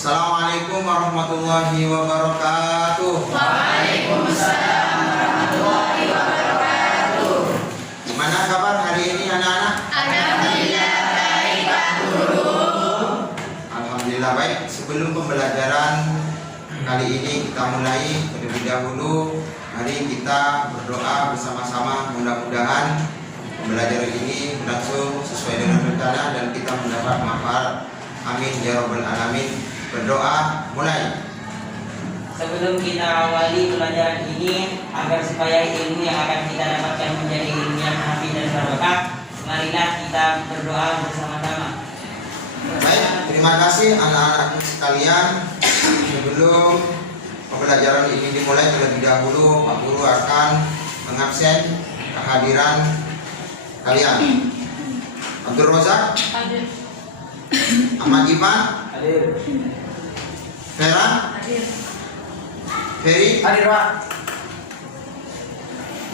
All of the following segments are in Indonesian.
Assalamualaikum warahmatullahi wabarakatuh. Waalaikumsalam warahmatullahi wabarakatuh. Gimana kabar hari ini anak-anak? Alhamdulillah baik Pak Guru. Alhamdulillah baik. Sebelum pembelajaran kali ini kita mulai, terlebih dahulu mari kita berdoa bersama-sama, mudah-mudahan pembelajaran ini berlangsung sesuai dengan rencana dan kita mendapat manfaat. Amin ya rabbal alamin. Berdoa mulai. Sebelum kita awali pelajaran ini, agar supaya ilmu yang akan kita dapatkan menjadi ilmu yang hafi dan barokah, marilah kita berdoa bersama-sama. Baik, terima kasih anak-anak sekalian. Sebelum pembelajaran ini dimulai, terlebih dahulu Pak Guru akan mengabsen kehadiran kalian. Abdul Rozak, Hadir. Ahmad Iman, Hadir. Vera, Hadir. Ferry, Hadir Pak.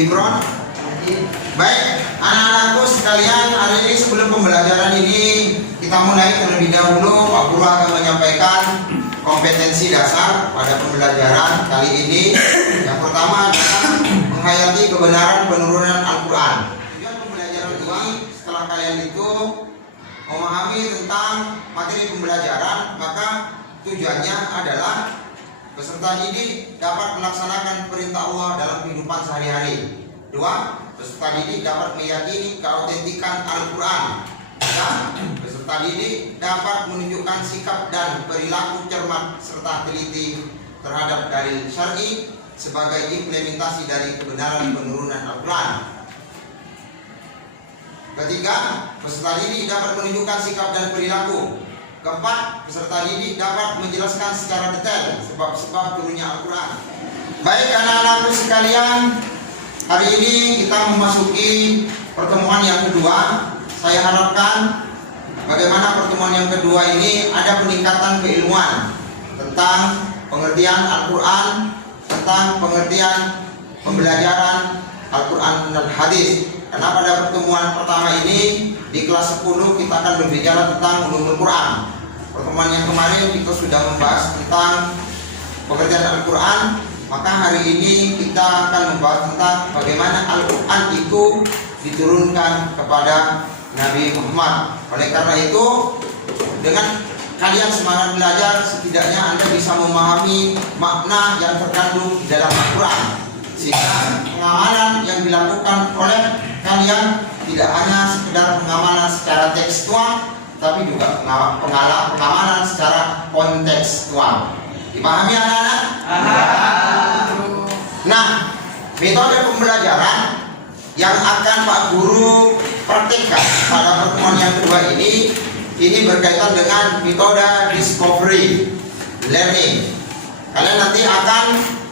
Imron. Hadir. Baik, anak-anakku sekalian, hari ini sebelum pembelajaran ini kita mulai, terlebih dahulu Pak Guru akan menyampaikan kompetensi dasar pada pembelajaran kali ini. Yang pertama adalah menghayati kebenaran penurunan Al-Quran. Tujuan pembelajaran ini, setelah kalian itu memahami tentang materi pembelajaran, maka tujuannya adalah peserta didik dapat melaksanakan perintah Allah dalam kehidupan sehari-hari. Dua, peserta didik dapat meyakini keautentikan Al-Quran. Dan peserta didik dapat menunjukkan sikap dan perilaku cermat serta teliti terhadap dalil syar'i sebagai implementasi dari kebenaran penurunan Al-Quran. Ketiga, peserta didik dapat menunjukkan sikap dan perilaku. Keempat, peserta didik dapat menjelaskan secara detail sebab-sebab turunnya Al-Quran. Baik anak-anakku sekalian, hari ini kita memasuki pertemuan yang kedua. Saya harapkan bagaimana pertemuan yang kedua ini ada peningkatan keilmuan tentang pengertian Al-Quran, tentang pengertian pembelajaran Al-Quran dan hadis. Karena pada pertemuan pertama ini di kelas 10 kita akan berbicara tentang ulumul Quran. Pertemuan yang kemarin kita sudah membahas tentang pengertian Al-Quran, maka hari ini kita akan membahas tentang bagaimana Al-Quran itu diturunkan kepada Nabi Muhammad. Oleh karena itu, dengan kalian semangat belajar, setidaknya Anda bisa memahami makna yang terkandung di dalam Al-Quran, sehingga pengamalan yang dilakukan oleh kalian tidak hanya sekedar pengamalan secara tekstual, tapi juga pengamalan secara kontekstual. Dipahami anak-anak? Nah, metode pembelajaran yang akan Pak Guru praktikkan pada pertemuan yang kedua ini berkaitan dengan metode discovery learning. Kalian nanti akan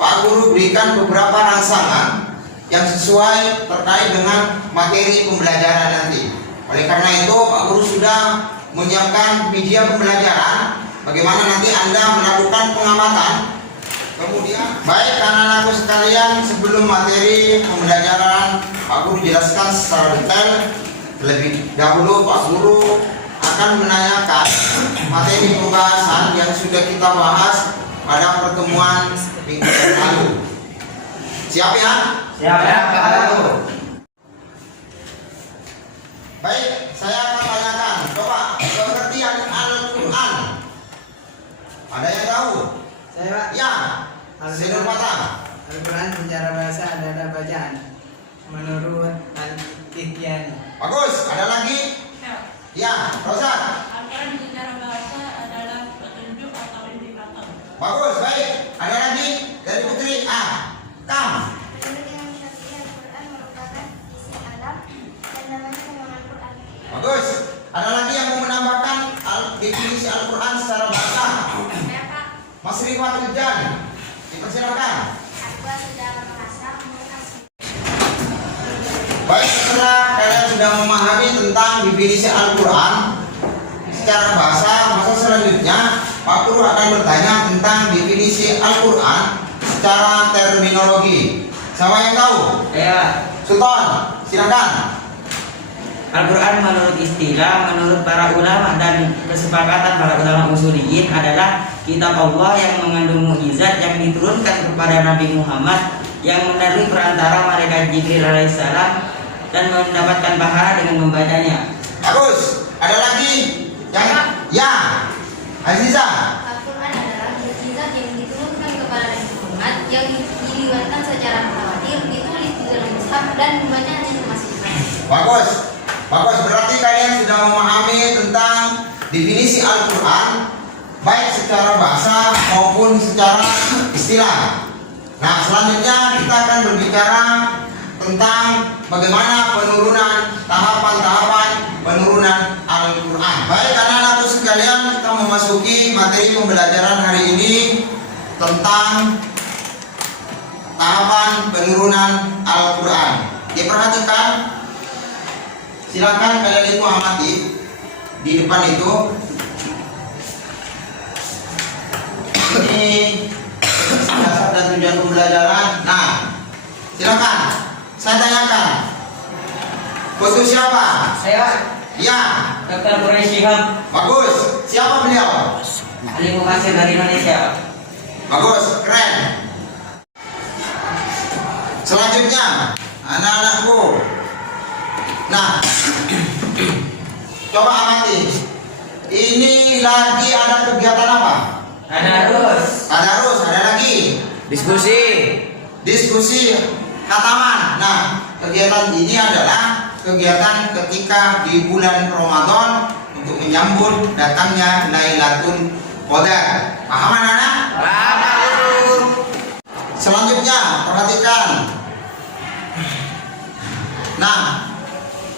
Pak Guru berikan beberapa rangsangan yang sesuai terkait dengan materi pembelajaran nanti. Oleh karena itu Pak Guru sudah menyiapkan media pembelajaran bagaimana nanti Anda melakukan pengamatan. Kemudian, baik anak-anakku sekalian, sebelum materi pembelajaran Pak Guru jelaskan secara detail, terlebih dahulu Pak Guru akan menanyakan materi pembahasan yang sudah kita bahas pada pertemuan minggu yang lalu. Siap ya? Siap ya Pak Guru. Baik, saya akan tanyakan, coba pengertian Al-Quran. Ada yang tahu? Saya Pak. Ya, Sinur Patah. Al-Quran secara bahasa adalah bacaan menurut Al-Tihyani. Bagus, ada lagi? Ya, Rozak. Al-Quran secara bahasa adalah petunjuk atau indikator. Bagus, baik. Ada lagi dari Putri A. Kam. Penelitian syar'i Al-Quran merupakan isi alam dan namanya pengembangan Quran. Bagus. Ada lagi yang mau menambahkan definisi Al-Quran secara bahasa? Saya Pak, Mas Rifat Ridjan, dipersilakan. Al-Quran secara bahasa merupakan Baik, setelah kalian sudah memahami tentang definisi Al-Quran secara bahasa, maka selanjutnya Pak Guru akan bertanya tentang definisi Al-Quran secara terminologi. Siapa yang tahu? Ya. Sultan, silakan. Al-Quran menurut istilah, menurut para ulama dan kesepakatan para ulama usuliyin adalah kitab Allah yang mengandung mukjizat yang diturunkan kepada Nabi Muhammad yang melalui perantara malaikat Jibril alaihissalam dan mendapatkan pahala dengan membacanya. Bagus. Ada lagi yang ya, Aziza. Al-Quran adalah mukjizat yang diturunkan kepada Nabi Muhammad yang diriwayatkan secara mutawatir, ditulis di dalam mushaf dan membacanya termasuk. Bagus. Bagus, berarti kalian sudah memahami tentang definisi Al-Quran baik secara bahasa maupun secara istilah. Nah, selanjutnya kita akan berbicara tentang bagaimana penurunan, tahapan-tahapan penurunan Al-Quran. Baik anak-anakku sekalian, kita memasuki materi pembelajaran hari ini tentang tahapan penurunan Al-Quran. Diperhatikan, silakan kalian itu amati di depan itu. Ini dasar dan tujuan pembelajaran. Nah, silakan. Saya tanyakan, foto siapa? Saya Ya, Dr. Quraish Shihab, bagus. Siapa beliau? ahli mufasir dari Indonesia. Bagus, keren. Selanjutnya, anak-anakku. Nah, coba amati. Ini lagi ada kegiatan apa? Ada terus Ada lagi diskusi khataman. Nah, kegiatan ini adalah kegiatan ketika di bulan Ramadan untuk menyambut datangnya Lailatul Qadar. Paham anak-anak? Paham. Selanjutnya, perhatikan. Nah,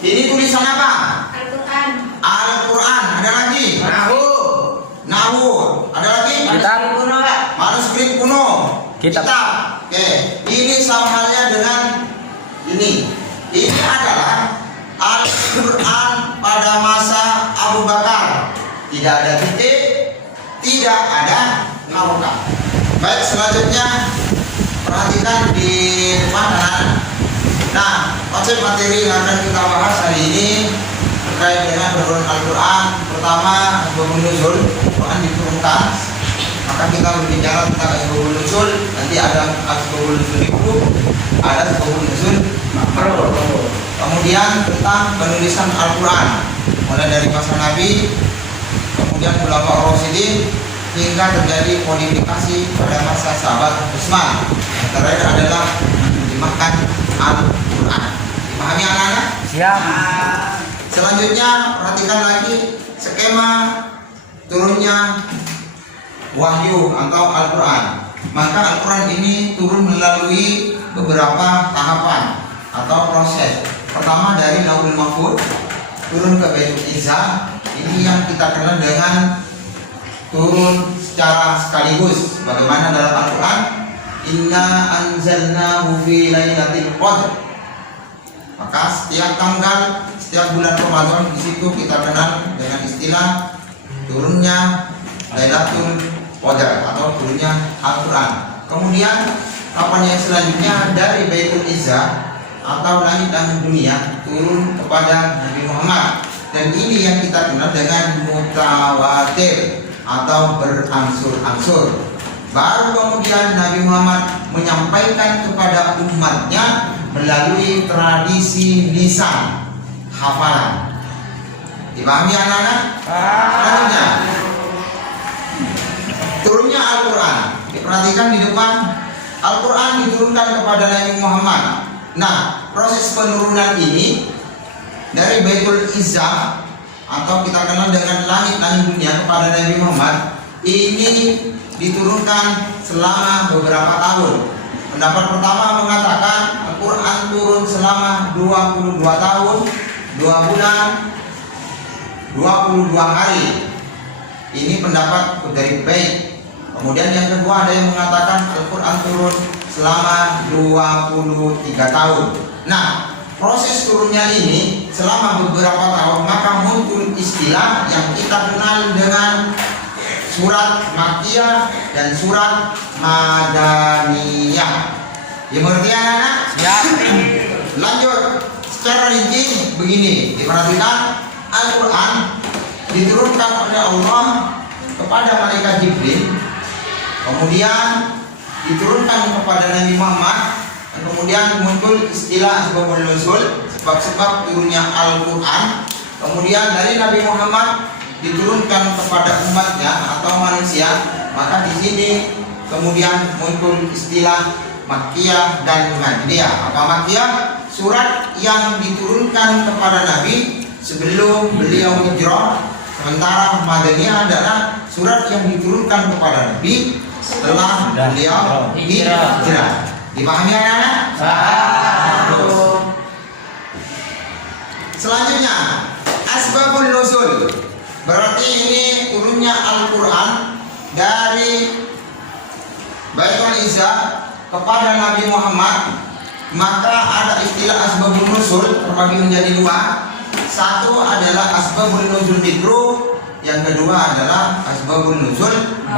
ini tulisan apa? Al-Quran. Al-Quran. Ada lagi? Nahu. Ada lagi? Kitab kuno, Pak. Manuskrip kuno. Kitab. Oke, ini sama halnya dengan ini. Ini adalah Al-Quran pada masa Abu Bakar. Tidak ada titik, tidak ada naukah. Baik, selanjutnya perhatikan di depan anak. Nah, konsep materi yang akan kita bahas hari ini terkait dengan penurunan Al-Quran. Pertama, asbabun nuzul. Quran diturunkan, maka kita berbicara tentang asbabun nuzul. Nanti ada asbabun nuzul itu, ada asbabun nuzul makro. Kemudian tentang penulisan Al-Quran, mulai dari masa Nabi, kemudian ulama Rasyidin, hingga terjadi kodifikasi pada masa sahabat Utsman. Yang terakhir adalah menerjemahkan Al-Quran. Dipahami anak-anak? Siap. Selanjutnya perhatikan lagi skema turunnya wahyu atau Al-Quran. Maka Al-Quran ini turun melalui beberapa tahapan atau proses. Pertama dari Lauhul Mahfuz turun ke Baitul Izzah. Ini yang kita kenal dengan turun secara sekaligus. Bagaimana dalam Al-Quran? Inna anzalnahu fi lailatul qadr. Maka setiap tanggal, setiap bulan Ramadan di situ kita kenal dengan istilah turunnya Lailatul Qadar atau turunnya Al-Quran. Kemudian kapan yang selanjutnya dari Baitul Izzah atau langit-langit dunia turun kepada Nabi Muhammad. Dan ini yang kita kenal dengan mutawatir atau berangsur-angsur. Baru kemudian Nabi Muhammad menyampaikan kepada umatnya melalui tradisi lisan, hafalan. Dipahami anak-anak? Selanjutnya, turunnya Al-Quran. Diperhatikan di depan, Al-Quran diturunkan kepada Nabi Muhammad. Nah, proses penurunan ini dari Baitul Izzah atau kita kenal dengan langit-langit dunia kepada Nabi Muhammad ini diturunkan selama beberapa tahun. Pendapat pertama mengatakan Al-Quran turun selama 22 tahun, 2 bulan, 22 hari. Ini pendapat dari baik. Kemudian yang kedua ada yang mengatakan Al-Quran turun selama 23 tahun. Nah, proses turunnya ini selama beberapa tahun, maka muncul istilah yang kita kenal dengan surat Makkiyah dan surat Madaniyah. Ya, mengerti anak-anak? Ya. Lanjut. secara rinci begini, diperhatikan Al-Quran diturunkan oleh Allah kepada malaikat Jibril, kemudian diturunkan kepada Nabi Muhammad, dan kemudian muncul istilah asbabun nuzul, sebab-sebab turunnya Al-Quran. Kemudian dari Nabi Muhammad diturunkan kepada umatnya atau manusia, maka di sini kemudian muncul istilah Makkiyah dan Madaniyah. Apa Makkiyah? Surat yang diturunkan kepada Nabi sebelum beliau hijrah. Sementara Madaniyah adalah surat yang diturunkan kepada Nabi setelah beliau hijrah. Dipahami anak-anak? Selanjutnya asbabun nuzul, berarti ini turunnya Al-Quran dari Baitul Izzah kepada Nabi Muhammad. Maka ada istilah asbabun nuzul terbagi menjadi dua. Satu adalah asbabun nuzul mikro, yang kedua adalah asbabun nuzul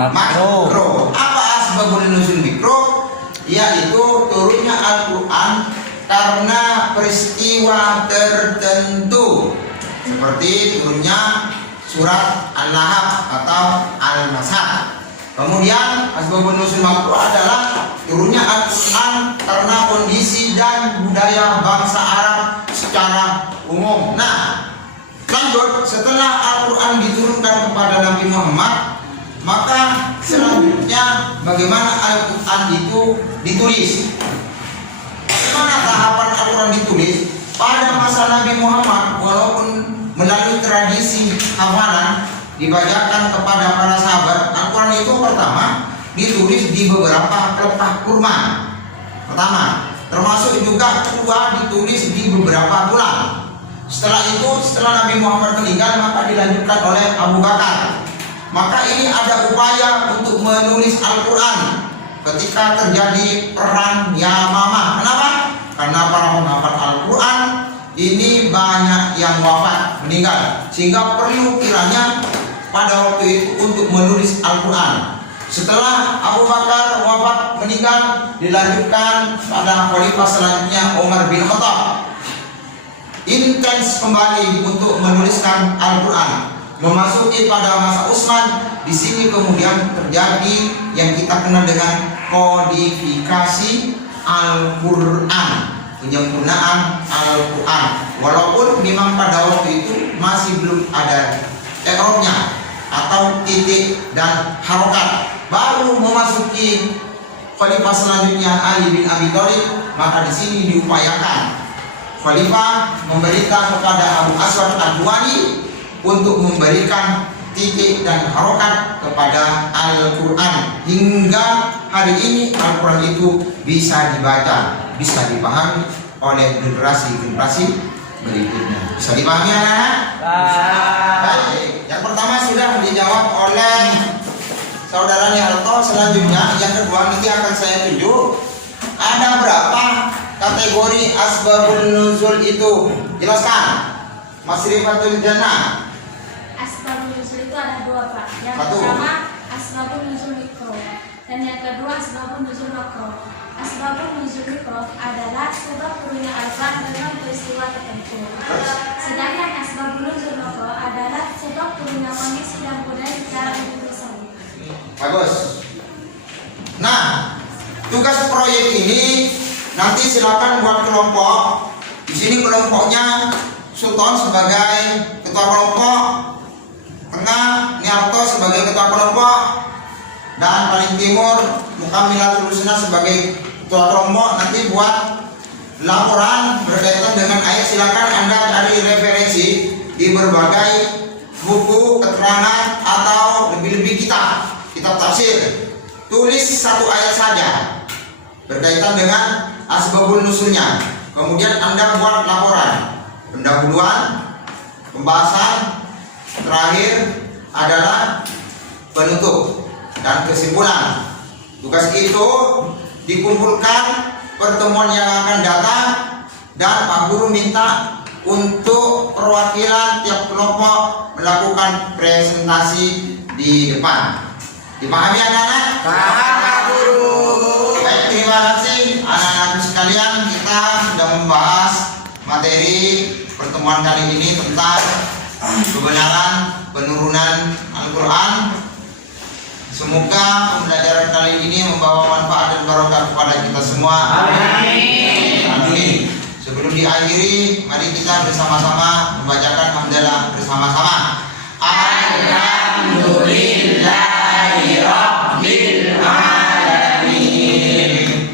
makro. Apa asbabun nuzul mikro? Yaitu turunnya Al-Quran karena peristiwa tertentu, seperti turunnya surat An-Nahl atau Al-Masad. Kemudian asbabun nuzul makro adalah turunnya Al-Quran karena kondisi dan budaya bangsa Arab secara umum. Nah, lanjut, setelah Al-Quran diturunkan kepada Nabi Muhammad, maka selanjutnya bagaimana Al-Quran itu ditulis. Bagaimana tahapan Al-Quran ditulis? Pada masa Nabi Muhammad, walaupun melalui tradisi hafalan dibacakan kepada para sahabat, Al-Quran itu pertama ditulis di beberapa pelepah kurma. Pertama, termasuk juga kedua ditulis di beberapa bulan. Setelah itu, setelah Nabi Muhammad meninggal, maka dilanjutkan oleh Abu Bakar. Maka ini ada upaya untuk menulis Al-Quran ketika terjadi perang Yamamah. Kenapa? Karena para penghafal Al-Quran ini banyak yang wafat, meninggal, sehingga perlu kiranya pada waktu itu untuk menulis Al-Quran. Setelah Abu Bakar wafat meninggal, dilanjutkan pada khalifah selanjutnya Umar bin Khattab. Intens kembali untuk menuliskan Al-Quran. Memasuki pada masa Utsman, di sini kemudian terjadi yang kita kenal dengan kodifikasi Al-Quran, penyempurnaan Al-Quran. Walaupun memang pada waktu itu masih belum ada i'rabnya atau titik dan harokat. Baru memasuki khalifah selanjutnya Ali bin Abi Thalib, maka di sini diupayakan khalifah memberikan kepada Abu Aswad Ad-Duwali untuk memberikan titik dan harokat kepada Al-Quran. Hingga hari ini Al-Quran itu bisa dibaca, bisa dipahami oleh generasi-generasi berikutnya. Bisa dipahami anak-anak? Baik, yang pertama sudah dijawab oleh saudara Niharto. Selanjutnya yang kedua nanti akan saya tunjuk ada berapa kategori asbabun nuzul itu. Jelaskan Mas Rifatul Jannah. Asbabun nuzul itu ada dua, Pak. Yang Satu. pertama asbabun nuzul mikro dan yang kedua asbabun nuzul makro. Asbabun nuzul mikro adalah sebab turunnya Al-Quran dengan peristiwa tertentu. Sedangkan asbabun nuzul makro adalah sebab turunnya kondisi dan budaya secara universal. Bagus. Nah, tugas proyek ini nanti silakan buat kelompok. Di sini kelompoknya Sultan sebagai ketua kelompok, tengah Niarto sebagai ketua kelompok, dan paling timur Mukamilatul Husna sebagai ketua kelompok. Nanti buat laporan berkaitan dengan ayat. Silakan Anda cari referensi di berbagai buku keterangan atau lebih-lebih kitab tafsir. Tulis satu ayat saja berkaitan dengan asbabun nuzulnya. Kemudian Anda buat laporan pendahuluan, pembahasan, terakhir adalah penutup dan kesimpulan. Tugas itu dikumpulkan pertemuan yang akan datang, dan Pak Guru minta untuk perwakilan tiap kelompok melakukan presentasi di depan. Dipahami anak-anak? Paham, Pak Guru. Baik, terima kasih anak-anak sekalian. Kita sudah membahas materi pertemuan kali ini tentang kebenaran penurunan Al-Quran. Semoga pembelajaran kali ini membawa manfaat dan barokah kepada kita semua. Amin. Amin. Sebelum diakhiri, mari kita bersama-sama membacakan hamdalah bersama-sama. Alhamdulillahi Rabbil Alamin.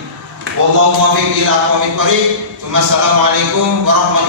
Wallahu muwaffiq ila aqwamit thoriq. Assalamualaikum warahmatullahi wabarakatuh.